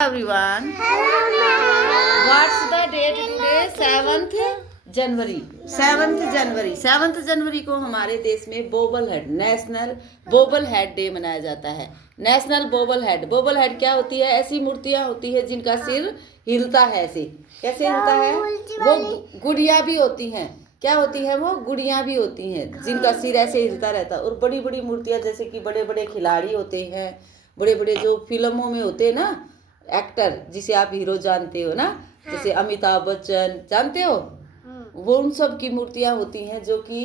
Everyone, what's the date today? 7th January. 7th जनवरी को हमारे देश में बोबल head, national bobble head day मनाया जाता है। नेशनल बोबल हेड क्या होती है? ऐसी मूर्तियां होती है जिनका सिर हिलता है। ऐसे कैसे हिलता है? वो गुड़िया भी होती हैं। क्या होती है? वो गुड़िया भी होती हैं जिनका सिर ऐसे हिलता रहता है। और बड़ी बड़ी मूर्तियां, जैसे कि बड़े बड़े खिलाड़ी होते हैं, बड़े बड़े जो फिल्मों में होते हैं ना, एक्टर जिसे आप हीरो जानते हो ना, जैसे अमिताभ बच्चन जानते हो, वो उन सब की मूर्तियां होती हैं जो कि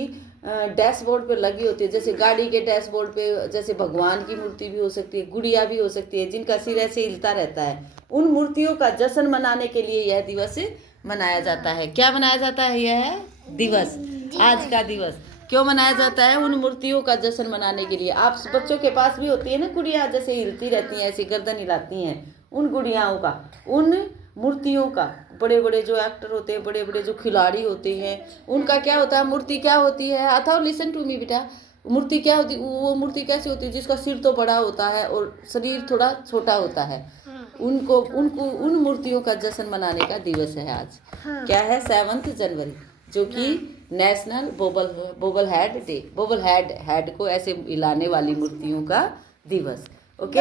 डैशबोर्ड पे लगी होती है। जैसे गाड़ी के डैशबोर्ड पे, जैसे भगवान की मूर्ति भी हो सकती है, गुड़िया भी हो सकती है जिनका सिर ऐसे हिलता रहता है। उन मूर्तियों का जश्न मनाने के लिए यह दिवस मनाया जाता है। क्या मनाया जाता है? यह दिवस, आज का दिवस क्यों मनाया जाता है? उन मूर्तियों का जश्न मनाने के लिए। आप बच्चों के पास भी होती है ना गुड़िया, जैसे हिलती रहती हैं, ऐसी गर्दन हिलाती हैं। उन गुड़ियाओं का, उन मूर्तियों का, बड़े बड़े जो एक्टर होते हैं, बड़े बड़े जो खिलाड़ी होते हैं, उनका क्या होता है? मूर्ति क्या होती है? अथवा लिसन टू मी बेटा, मूर्ति क्या होती? वो मूर्ति कैसी होती है? जिसका सिर तो बड़ा होता है और शरीर थोड़ा छोटा होता है। उनको उन मूर्तियों का जश्न मनाने का दिवस है आज। क्या है? 7th जनवरी, जो कि national bobble head day, बोबल head को ऐसे हिलाने वाली मूर्तियों का दिवस। ओके,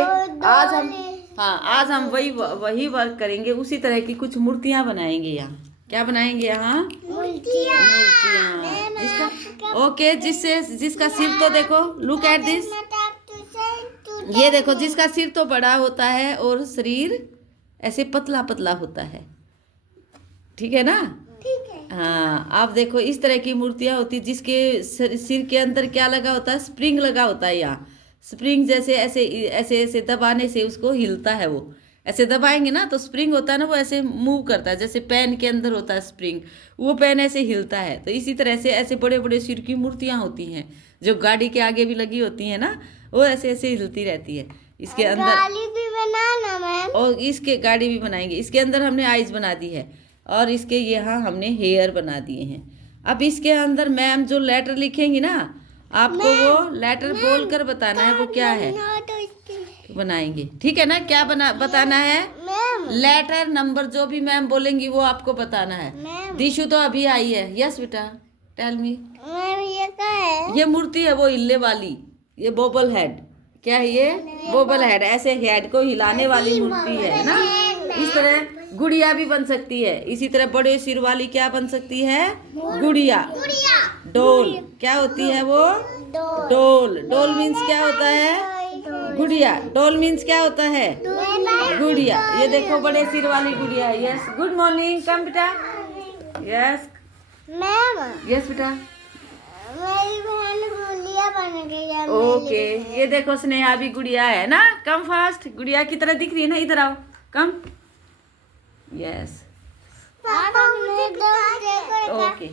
आज हम वही वर्क करेंगे। उसी तरह की कुछ मूर्तियां बनाएंगे यहाँ। क्या बनाएंगे यहाँ? मूर्तियां। ओके, जिसका सिर तो देखो, लुक एट दिस, ये देखो, जिसका सिर तो बड़ा होता है और शरीर ऐसे पतला पतला होता है। ठीक है ना? ठीक है। हाँ, आप देखो, इस तरह की मूर्तियां होती है जिसके सिर के अंदर क्या लगा होता है? स्प्रिंग लगा होता है। यहाँ स्प्रिंग जैसे ऐसे ऐसे ऐसे दबाने से उसको हिलता है। वो ऐसे दबाएंगे ना तो स्प्रिंग होता है ना, वो ऐसे मूव करता है। जैसे पेन के अंदर होता है स्प्रिंग, वो पेन ऐसे हिलता है। तो इसी तरह से ऐसे बड़े बड़े सिर की मूर्तियां होती हैं जो गाड़ी के आगे भी लगी होती हैं ना, वो ऐसे ऐसे हिलती रहती है। इसके अंदर गाड़ी भी बनाना मैम, और इसके गाड़ी भी बनाएंगे। इसके अंदर हमने आइज बना दी है और इसके यहाँ हमने हेयर बना दिए हैं। अब इसके अंदर मैम जो लेटर लिखेंगी ना, आपको वो लेटर बोलकर बताना है वो क्या है बनाएंगे। ठीक है ना? क्या बताना है? लेटर नंबर जो भी मैम बोलेंगी वो आपको बताना है। दिशु तो अभी आई है। यस बेटा, टेल मी। ये क्या है? ये मूर्ति है वो हिलने वाली, ये बोबल हेड। क्या है ये? बोबल हेड। ऐसे हेड को हिलाने वाली मूर्ति है ना। इस तरह गुड़िया भी बन सकती है। इसी तरह बड़े सिर वाली क्या बन सकती है? गुड़िया। डोल क्या होती है? वो डोल मीन्स क्या होता है? गुड़िया। डोल मीन्स क्या होता है? गुड़िया। ये देखो, बड़े सिर वाली गुड़िया है। यस, गुड मॉर्निंग, कम बेटा। Yes ma'am. यस बेटा, मेरी बहन गुड़िया बन गई। ओके, ये देखो स्नेहा भी गुड़िया है ना। कम फास्ट, गुड़िया की तरह दिख रही है ना, इधर आओ, कम। यस, ओके,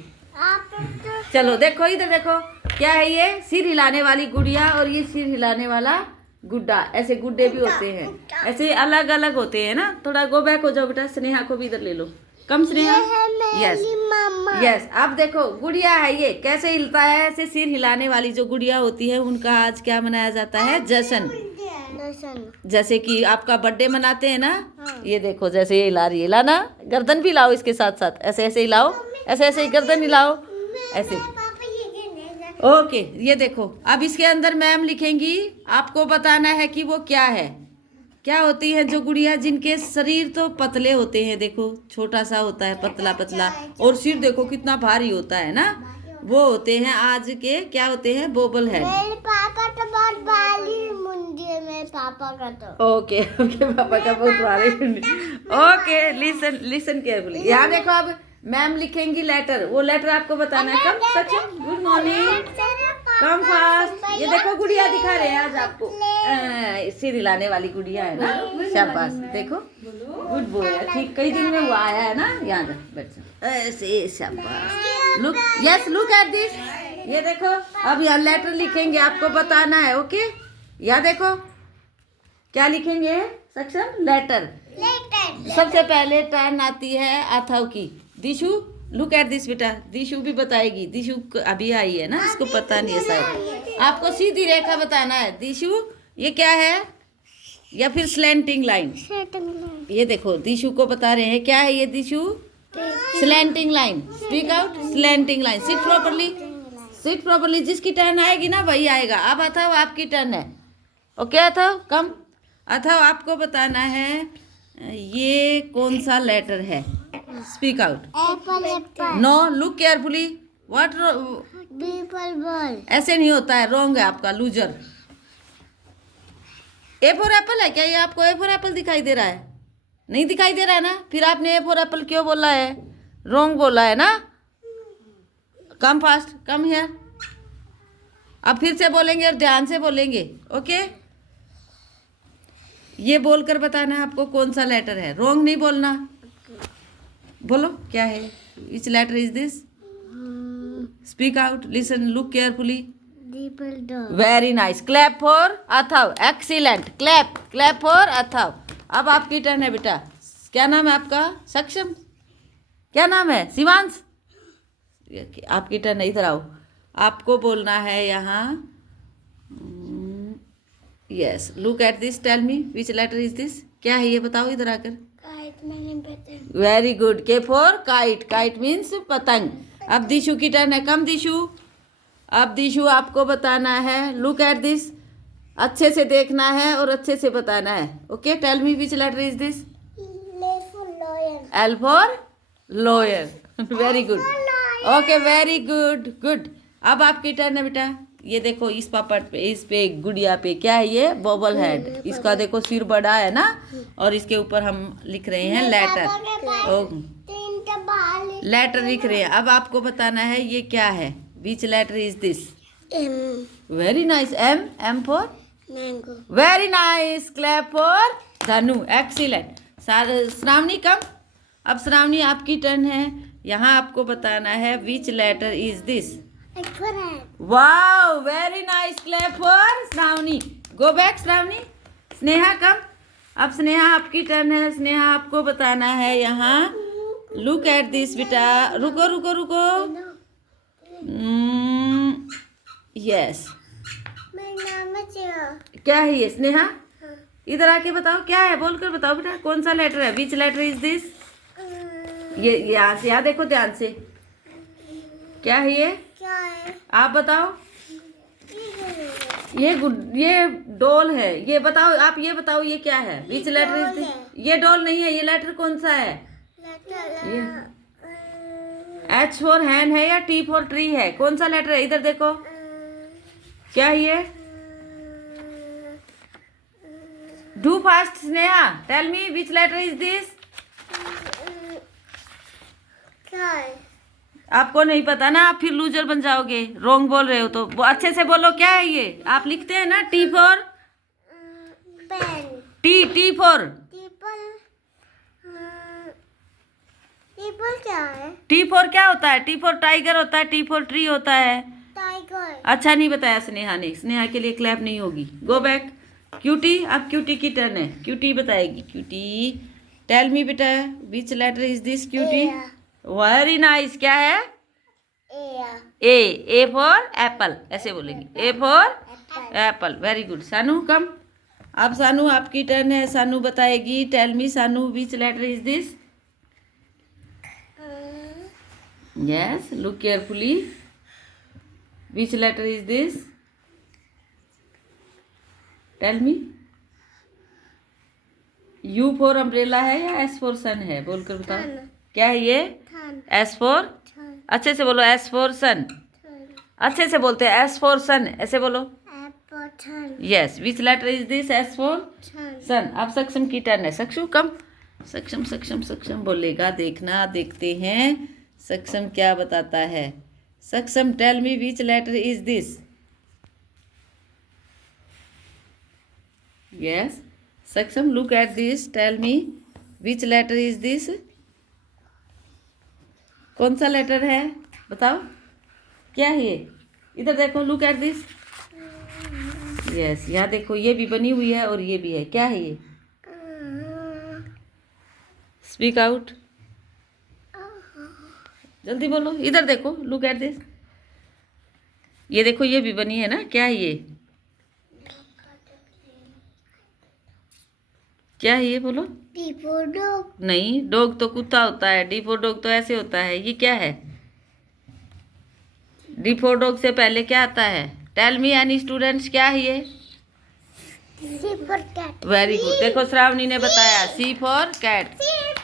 चलो देखो, इधर देखो, क्या है ये? सिर हिलाने वाली गुड़िया और ये सिर हिलाने वाला गुड्डा। ऐसे गुड्डे भी होते हैं, ऐसे अलग अलग होते हैं ना। थोड़ा गो बैक हो जाओ बेटा, स्नेहा को भी इधर ले लो, कम स्नेहा। यस यस, अब देखो गुड़िया है, ये कैसे हिलता है? ऐसे सिर हिलाने वाली जो गुड़िया होती है उनका आज क्या मनाया जाता है? जश्न। जैसे कि आपका बर्थडे मनाते हैं ना। ये देखो, जैसे ये हिला रही है, हिलाना, गर्दन भी हिलाओ इसके साथ साथ, ऐसे ऐसे हिलाओ, ऐसे ऐसे गर्दन हिलाओ, ऐसे। ओके, ये देखो, अब इसके अंदर मैम लिखेंगी, आपको बताना है कि वो क्या है। क्या होती है जो गुड़िया जिनके शरीर तो पतले होते हैं, देखो छोटा सा होता है, पतला पतला, और सिर देखो कितना भारी होता है ना, वो होते हैं आज के क्या होते हैं? बोबल हेड। मेरे पापा तो बहुत भारी मुंडी है, मेरे पापा का तो। ओके ओके, पापा का बहुत भारी मुंडी। Okay, listen carefully. यहाँ देखो, अब मैम लिखेंगी लेटर, वो लेटर आपको बताना है। Come Sachin, good morning, come fast. ये देखो गुड़िया दिखा रहे हैं आज आपको, सिर हिलाने वाली गुड़िया है ना। शाबाश, देखो, गुड बॉय। ठीक, कई दिन में वो आया है ना। यहाँ बच्चा ऐसे, शाबाश। Look, yes, look at this. ये देखो, अब यहाँ लेटर लिखेंगे, आपको बताना है। ओके, यहाँ देखो क्या लिखेंगे? सक्षम, लेटर। सबसे पहले टर्न आती है अथव की। दिशु, लुक एट दिस बेटा, दिशु भी बताएगी। दिशु अभी आई है ना, इसको पता नहीं है शायद। आपको सीधी रेखा बताना है। दिशु, ये क्या है? या फिर स्लैंटिंग लाइन? ये देखो दिशु को बता रहे हैं, क्या है ये Dishu? Slanting line. Speak out. Slanting line. Sit properly, sit properly. जिसकी टर्न आएगी ना वही आएगा। अब अथव आपकी टर्न है। ओके अथव कम। अथव आपको बताना है ये कौन सा लेटर है। Speak out. No, look carefully. What? ऐसे नहीं होता है, रॉन्ग है आपका, लूजर। ए फॉर एप्पल है क्या ये? आपको ए फॉर एप्पल दिखाई दे रहा है? नहीं दिखाई दे रहा है ना? फिर आपने ए फॉर एप्पल क्यों बोला है? रॉन्ग बोला है ना? Come fast, come here. अब फिर से बोलेंगे और ध्यान से बोलेंगे। ओके, ये बोलकर बताना है आपको कौन सा लेटर है। रॉन्ग नहीं बोलना। बोलो क्या है? Which letter is this? Speak out, listen, look carefully. Very nice. Clap for Athav. Excellent. Clap, clap for Athav. अब आपकी टर्न है बेटा। क्या नाम है आपका? सक्षम। क्या नाम है? शिवांश। आपकी टर्न है, इधर आओ। आपको बोलना है यहाँ yes, look at this, tell me which letter is this. क्या है ये बताओ इधर आकर। Very good. K for kite. Kite means पतंग। अब दिशु की टर्न है। कम दिशु। अब दिशु आपको बताना है, लुक एट दिस, अच्छे से देखना है और अच्छे से बताना है। Okay, tell me which letter is this. L for lawyer. Very good. Okay, very good, good. अब आपकी टर्न है बेटा। ये देखो इस पापड़ पे, इस पे गुड़िया पे क्या है ये? बॉबल हेड। इसका देखो सिर बड़ा है ना, और इसके ऊपर हम लिख रहे हैं लेटर। लेटर लिख रहे हैं। अब आपको बताना है ये क्या है। Which letter is this? M. Very nice. M. M for mango. Very nice. Clap for Dhanu. Excellent. Shravani come. अब श्रावणी आपकी टर्न है। यहाँ आपको बताना है which letter is this. Wow, very nice. Clap for Shravani. Go back Shravani. Sneha come. अब स्नेहा आपकी टर्न है। स्नेहा आपको बताना है यहाँ, लुक एट दिस बेटा। रुको रुको रुको। यस। क्या है ये स्नेहा? इधर आके बताओ क्या है, बोलकर बताओ बेटा कौन सा लेटर है। Which letter is this? ये यहाँ से, यहाँ देखो ध्यान से। क्या है ये? क्या है? आप बताओ। ये डॉल है। ये बताओ, आप ये बताओ ये क्या है। Which letter is this? ये डॉल नहीं है। ये लेटर कौन सा है? एच फॉर हैन है या टी फॉर ट्री है? कौन सा लेटर है? इधर देखो। क्या है ये? Do fast Sneha. Tell me which letter is this? आपको नहीं पता ना, आप फिर लूजर बन जाओगे। रॉन्ग बोल रहे हो तो अच्छे से बोलो। क्या है ये? आप लिखते हैं ना T for pen. T for टीपल। क्या है? टी फॉर क्या होता है? टी फॉर टाइगर होता है। टी फॉर ट्री होता है। टाइगर। अच्छा नहीं बताया स्नेहा ने। स्नेहा के लिए क्लैप नहीं होगी। Go back. क्यूटी। अब क्यूटी की टर्न है। क्यूटी बताएगी। क्यूटी टेल मी बेटा which letter is this? Cutie. Very nice. क्या है? A for apple. ऐसे बोलेंगे। A for apple. Very good. Sanu come. अब सानू आपकी टर्न है। सानू बताएगी। Tell me Sanu which letter is this? Yes, look carefully. Which letter is this? Tell me. U for umbrella है या एस फॉर सन है? बोलकर बताओ। क्या है ये? एस फॉर, अच्छे से बोलो। S for sun. अच्छे से बोलते हैं एस फॉर सन। ऐसे बोलो। Yes. Which letter is this? S for sun. अब सक्षम की टर्न है। सक्षु कम। सक्षम सक्षम सक्षम बोलेगा। देखना, देखते हैं सक्षम क्या बताता है। Saksham tell me which letter is this? Yes. Saksham look at this, tell me which letter is this? कौन सा लेटर है बताओ। क्या है ये? इधर देखो, लुक एट दिस। यस, यहाँ देखो ये भी बनी हुई है और ये भी है। क्या है ये? Speak out. जल्दी बोलो। इधर देखो, लुक एट दिस। ये देखो ये भी बनी है ना। क्या है ये? क्या है ये बोलो? D for dog. नहीं, डॉग तो कुत्ता होता है, डी फॉर डॉग तो ऐसे होता है। ये क्या है? डी फॉर डॉग से पहले क्या आता है? टेल मी एनी स्टूडेंट्स, क्या है ये? C for cat. Very good. देखो श्रावणी ने बताया, C for cat.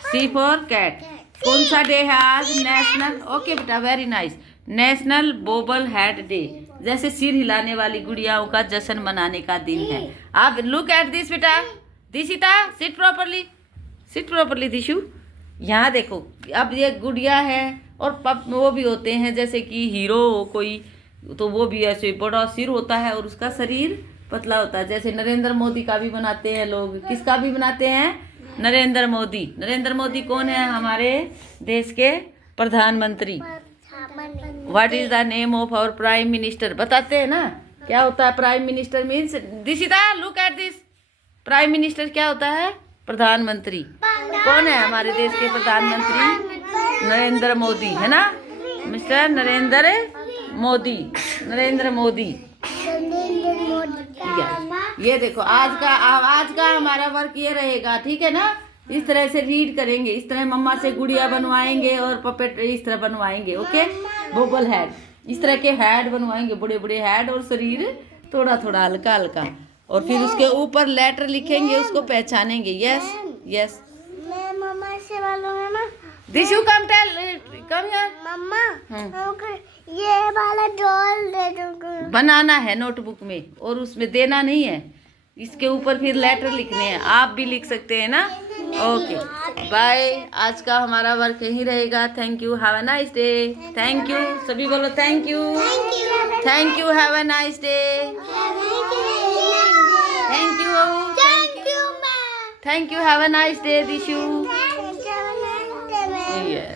C for cat. कौन सा डे है आज? नेशनल, ओके बेटा, very nice, national bobble head day. जैसे सिर हिलाने वाली गुड़ियाओं का जश्न मनाने का दिन है। आप लुक एट दिस बेटा, Dishita seat properly, seat properly दिशु। यहाँ देखो, अब ये गुड़िया है और वो भी होते हैं, जैसे कि हीरो हो कोई, तो वो भी ऐसे बड़ा सिर होता है और उसका शरीर पतला होता है। जैसे नरेंद्र मोदी का भी बनाते हैं लोग। किसका भी बनाते हैं? नरेंद्र मोदी। नरेंद्र मोदी कौन है? हमारे देश के प्रधानमंत्री। What is the name of our prime minister? बताते हैं ना क्या होता है prime minister means? Dishita look at this, prime minister क्या होता है? प्रधानमंत्री। कौन है हमारे देश के प्रधानमंत्री? नरेंद्र मोदी, है ना? मिस्टर नरेंद्र मोदी, नरेंद्र मोदी। ये देखो आज का हमारा वर्क ये रहेगा, ठीक है ना? इस तरह से रीड करेंगे, इस तरह मम्मा से गुड़िया बनवाएंगे और पपेट इस तरह बनवाएंगे, ओके? बोबल हेड, इस तरह के हेड बनवाएंगे, बड़े बड़े हेड और शरीर थोड़ा थोड़ा हल्का हल्का, और फिर उसके ऊपर लेटर लिखेंगे, उसको पहचानेंगे। Yes yes. मैं मम्मा से बोलूंगा ना, दिशु कम यार। मम्मा हमको ये वाला डॉल दे दो। बनाना है नोटबुक में और उसमें देना नहीं है, इसके ऊपर फिर लेटर लिखने हैं। आप भी लिख सकते हैं ना? Okay bye. आज का हमारा वर्क यहीं रहेगा। Thank you, have a nice day. Thank you, सभी बोलो thank you. Thank you, have a nice day. Thank you, thank you, have a nice day Dishu. Yes.